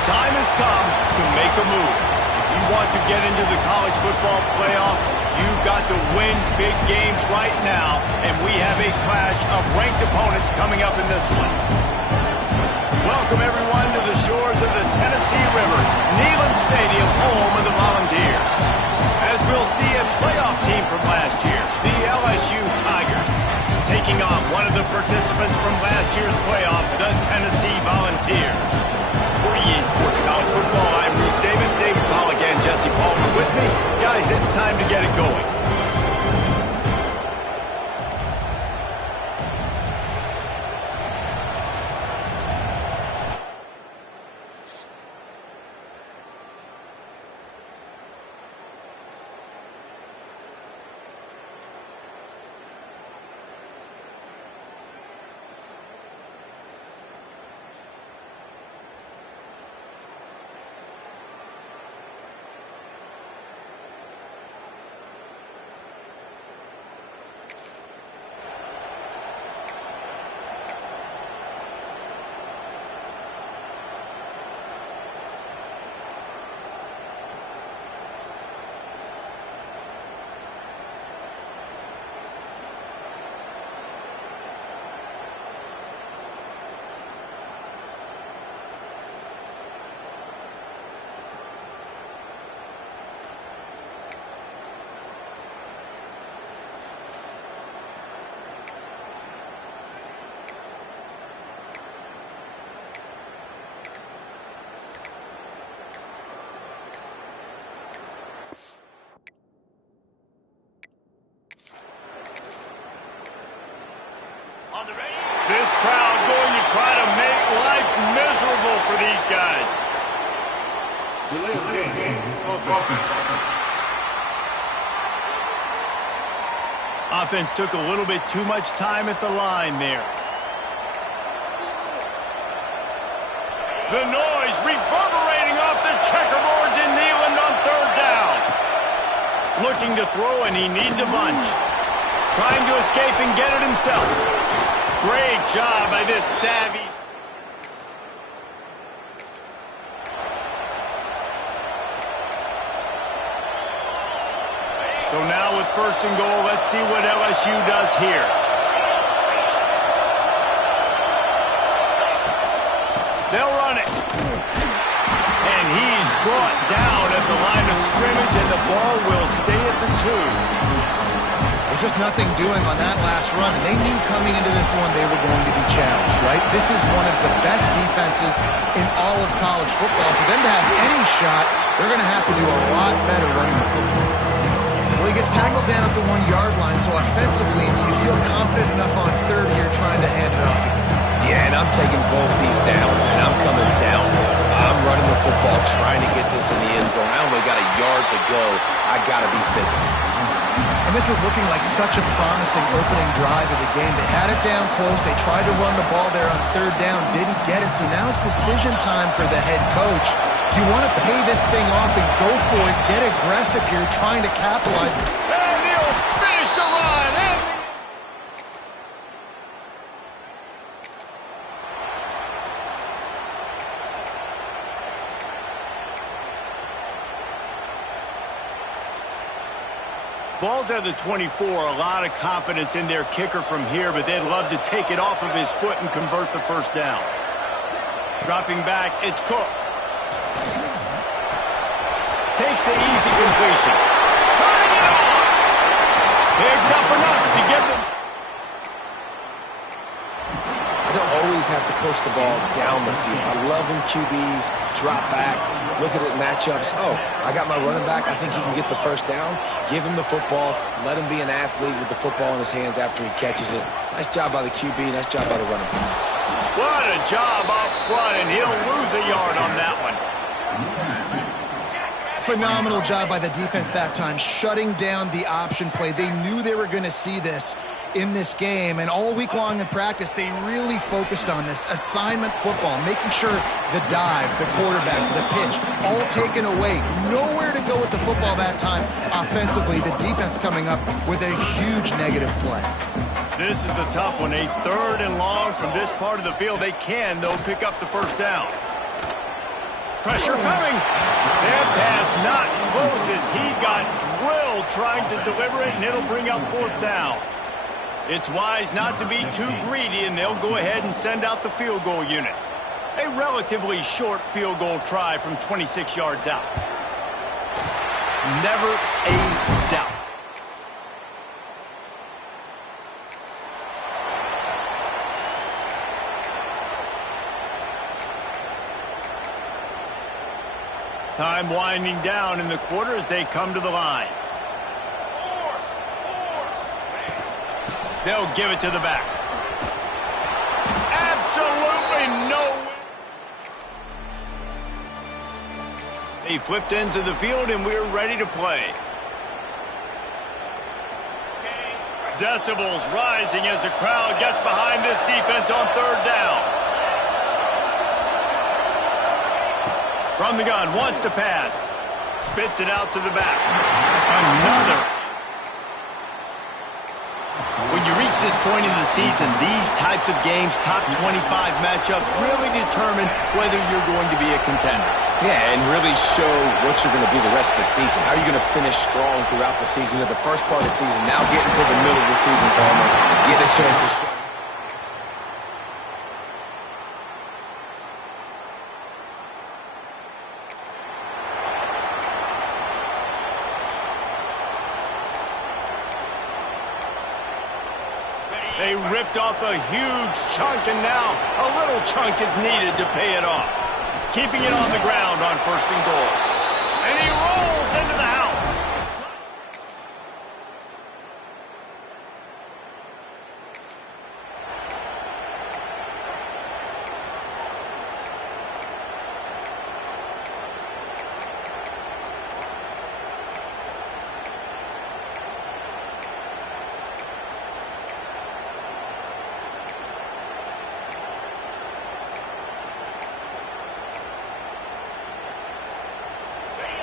The time has come to make a move. If you want to get into the college football playoffs, you've got to win big games right now, and we have a clash of ranked opponents coming up in this one. Welcome, everyone, to the shores of the Tennessee River, Neyland Stadium, home of the Volunteers. As we'll see a playoff team from last year, the LSU Tigers, taking on one of the participants from last year's playoff, the Tennessee Volunteers. For EA Sports College Football, I'm Reese Davis, David Pollack, and Jesse Palmer with me. Guys, it's time to get it going. This crowd going to try to make life miserable for these guys. Offense took a little bit too much time at the line there. The noise reverberating off the checkerboards in Neyland on third down. Looking to throw, and he needs a bunch. Trying to escape and get it himself. Great job by this savvy. So now with first and goal, let's see what LSU does here. They'll run it. And he's brought down at the line of scrimmage, and the ball will stay at the 2. Just nothing doing on that last run, and they knew coming into this one they were going to be challenged, right? This is one of the best defenses in all of college football. For them to have any shot, they're going to have to do a lot better running the football. Well, he gets tackled down at the 1-yard line, so offensively, do you feel confident enough on third here trying to hand it off again? Yeah, and I'm taking both these downs, and I'm coming downhill. I'm running the football, trying to get this in the end zone. I only got a yard to go. I got to be physical. And this was looking like such a promising opening drive of the game. They had it down close. They tried to run the ball there on third down, didn't get it. So now it's decision time for the head coach. Do you want to pay this thing off and go for it, get aggressive here, trying to capitalize? And he'll finish the run. Ball's at the 24, a lot of confidence in their kicker from here, but they'd love to take it off of his foot and convert the first down. Dropping back, it's Cook. Takes the easy completion. Turning it on! Picks up enough to get them. I don't always have to push the ball down the field. I love when QBs drop back, look at it matchups. Oh, I got my running back. I think he can get the first down. Give him the football. Let him be an athlete with the football in his hands after he catches it. Nice job by the QB. Nice job by the running back. What a job up front, and he'll lose a yard on that one. Phenomenal job by the defense that time, shutting down the option play. They knew they were going to see this in this game, and all week long in practice, they really focused on this assignment football, making sure the dive, the quarterback, the pitch, all taken away. Nowhere to go with the football that time offensively. The defense coming up with a huge negative play. This is a tough one. A third and long from this part of the field. They can, though, pick up the first down. Pressure coming. That pass not close as he got drilled trying to deliver it, and it'll bring up 4th down. It's wise not to be too greedy, and they'll go ahead and send out the field goal unit. A relatively short field goal try from 26 yards out. Never a doubt. Time winding down in the quarter as they come to the line. They'll give it to the back. Absolutely no way. They flipped into the field, and we're ready to play. Decibels rising as the crowd gets behind this defense on 3rd down. From the gun, wants to pass. Spits it out to the back. Another. When you reach this point in the season, these types of games, top 25 matchups, really determine whether you're going to be a contender. Yeah, and really show what you're going to be the rest of the season. How are you going to finish strong throughout the season, to the first part of the season, now getting to the middle of the season, Palmer, getting a chance to show. They ripped off a huge chunk, and now a little chunk is needed to pay it off. Keeping it on the ground on 1st and goal. And he rolls into the house.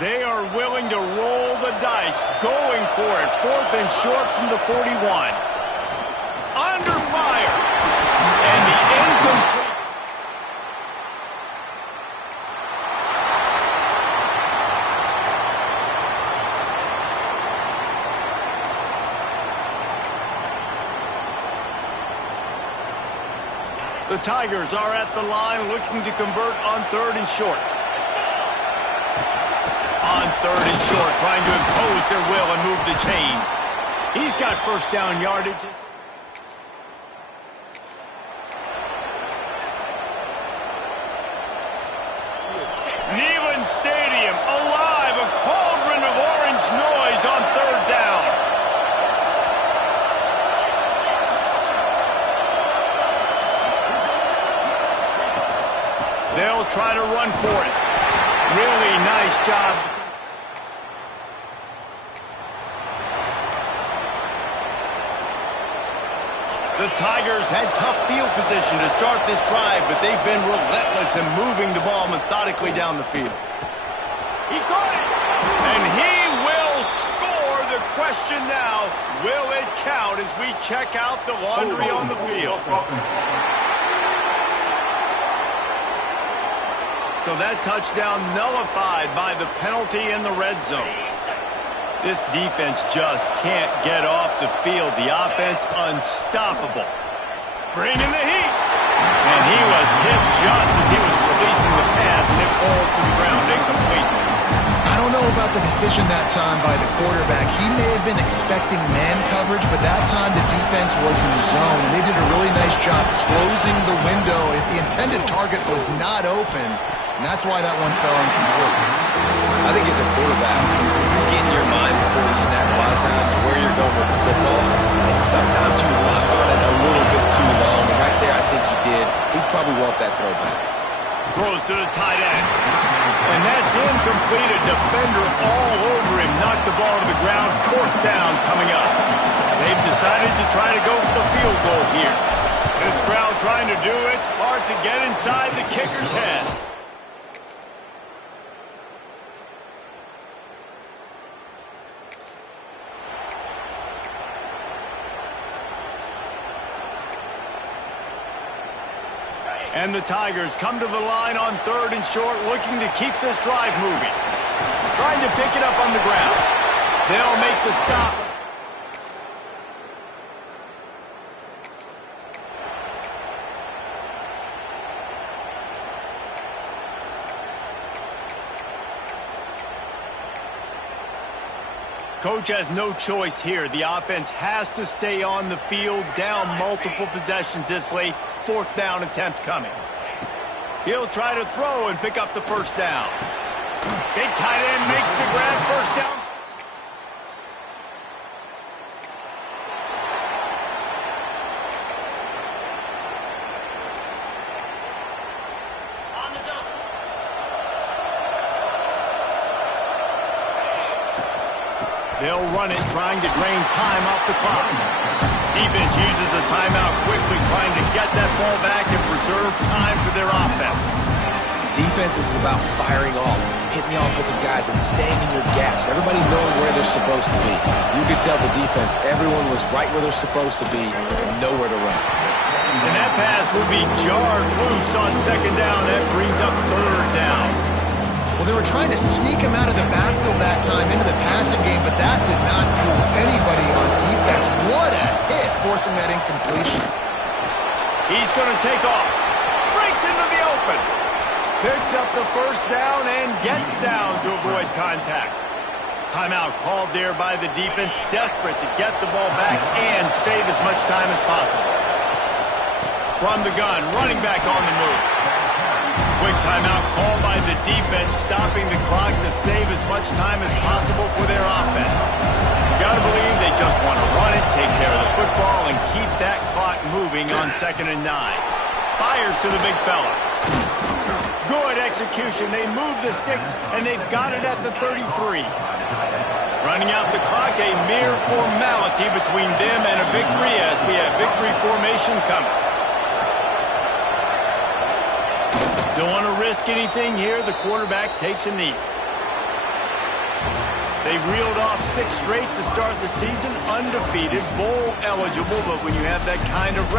They are willing to roll the dice, going for it. 4th and short from the 41. Under fire. And the incomplete. The Tigers are at the line looking to convert on 3rd and short. On 3rd and short, trying to impose their will and move the chains. He's got 1st down yardage. Neyland Stadium alive, a cauldron of orange noise on 3rd down. They'll try to run for it. Really nice job. The Tigers had tough field position to start this drive, but they've been relentless in moving the ball methodically down the field. He caught it, and he will score. The question now, will it count as we check out the laundry on the field? So that touchdown nullified by the penalty in the red zone. This defense just can't get off the field. The offense unstoppable. Bringing the heat. And he was hit just as he was releasing the pass, and it falls to the ground incomplete. I don't know about the decision that time by the quarterback. He may have been expecting man coverage, but that time the defense was in zone, and they did a really nice job closing the window. The intended target was not open, and that's why that one fell incomplete. I think as a quarterback, you get in your mind before the snap a lot of times where you're going with the football, and sometimes you lock on it a little bit too long, and right there I think he did. He'd probably want that throwback. Throws to the tight end. And that's incomplete. A defender all over him. Knocked the ball to the ground. 4th down coming up. They've decided to try to go for the field goal here. This crowd trying to do its part to get inside the kicker's head. And the Tigers come to the line on 3rd and short, looking to keep this drive moving. Trying to pick it up on the ground. They'll make the stop. Coach has no choice here. The offense has to stay on the field, down multiple possessions this late. 4th down attempt coming. He'll try to throw and pick up the first down. Big tight end makes the grab, first down. They'll run it, trying to drain time off the clock. Defense uses a timeout quickly, trying to get that ball back and preserve time for their offense. Defense is about firing off, hitting the offensive guys, and staying in your gaps. Everybody knowing where they're supposed to be. You could tell the defense, everyone was right where they're supposed to be, nowhere to run. And that pass will be jarred loose on 2nd down. That brings up 3rd down. Well, they were trying to sneak him out of the backfield that time into the passing game, but that did not fool anybody on defense. What a hit, forcing that incompletion. He's going to take off. Breaks into the open. Picks up the first down and gets down to avoid contact. Timeout called there by the defense, desperate to get the ball back and save as much time as possible. From the gun, running back on the move. Quick timeout called by the defense, stopping the clock to save as much time as possible for their offense. Gotta believe they just want to run it, take care of the football, and keep that clock moving on 2nd and 9. Fires to the big fella. Good execution. They move the sticks, and they've got it at the 33. Running out the clock, a mere formality between them and a victory as we have victory formation coming. Don't want to risk anything here. The quarterback takes a knee. They've reeled off 6 straight to start the season, undefeated, bowl eligible, but when you have that kind of